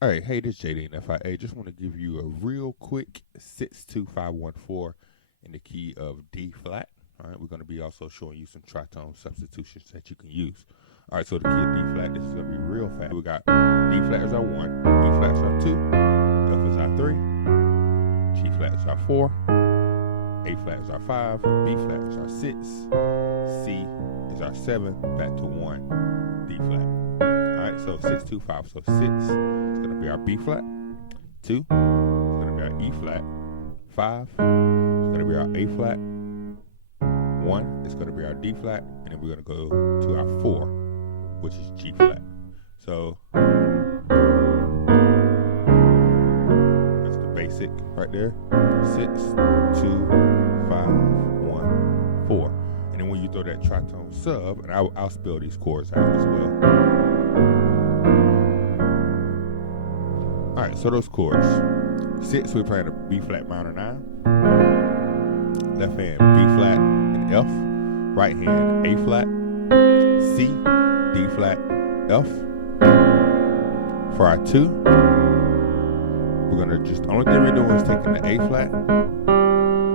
All right, hey, this is JD and FIA. Just want to give you a real quick 62514 in the key of D flat. All right, we're going to be also showing you some tritone substitutions that you can use. All right, so the key of D flat, this is going to be real fast. We got D flat is our 1, E flat is our 2, F is our 3, G flat is our 4, A flat is our 5, B flat is our 6, C is our 7, back to 1, D flat. Alright, so 625. So 6 is going to be our B flat. 2 is going to be our E flat. 5 is going to be our A flat. 1 is going to be our D flat. And then we're going to go to our 4, which is G flat. So that's the basic right there. 6, 2, 5, 1, 4. And then when you throw that tritone sub, and I'll spell these chords out as well. Alright, so those chords. 6, we're playing a B flat minor 9. Left hand B flat and F. Right hand A flat, C, D flat, F. For our 2, we're gonna the only thing we're doing is taking the A flat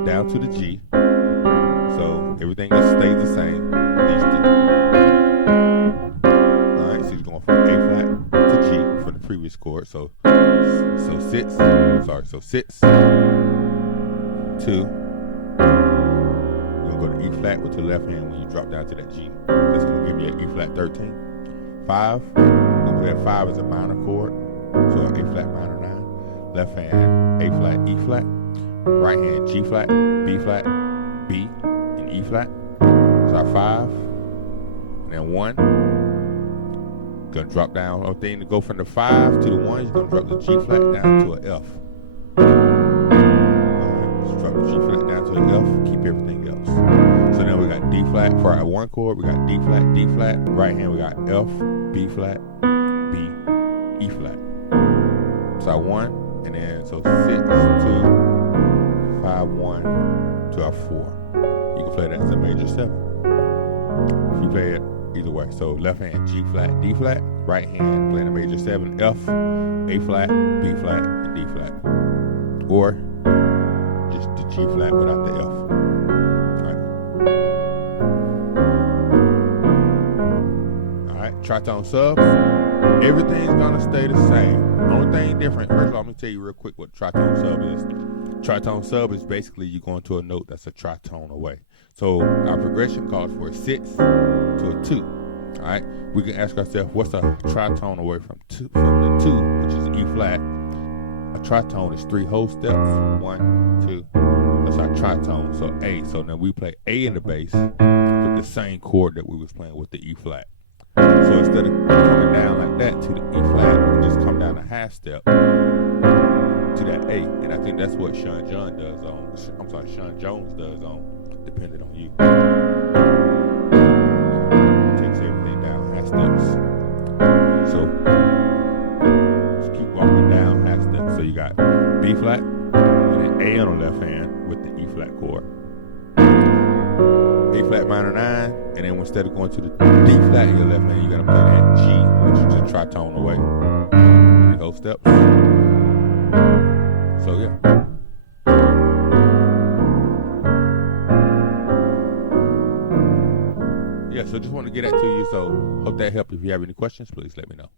down to the G. So everything else stays the same. These 2. Alright, so you're going from A flat to G for the previous chord. So 6, 2. You're going to go to E flat with your left hand when you drop down to that G. That's going to give you an E flat 13. 5, you're going to play that 5 as a minor chord. So an A flat minor 9. Left hand A flat, E flat. Right hand G flat, B flat, B, and E flat. So our 5. And then 1. Gonna drop down. Only thing to go from the 5 to the 1, you're gonna drop the G flat down to an F. Just drop the G flat down to an F. Keep everything else. So now we got D flat for our 1 chord. We got D flat, D flat. Right hand we got F, B flat, B, E flat. So our 1, and then so 6, 2, 5, 1 to our 4. You can play that as a major 7. If you play it either way. So left hand G flat, D flat. Right hand playing a major 7, F, A flat, B flat, and D flat. Or just the G flat without the F. Alright, tritone subs. Everything's gonna stay the same. Only thing different, first of all, let me tell you real quick what tritone sub is. Tritone sub is basically you going to a note that's a tritone away. So our progression calls for a 6 to a 2. All right, we can ask ourselves, what's a tritone away from the 2, which is E flat? A tritone is 3 whole steps. 1, 2. That's our tritone. So A. So now we play A in the bass with the same chord that we was playing with the E flat. So instead of coming down like that to the E flat, we just come down a half step to that A, and I think that's what Sean Jones does on Depending on You. Takes everything down half steps. So just keep walking down half steps. So you got B flat and then A on the left hand with the E flat chord. A flat minor 9, and then instead of going to the D flat in your left hand, you're gonna play that G, which is just tritone away. 3 whole steps. So yeah. Yeah, so just want to get that to you. So hope that helped. If you have any questions, please let me know.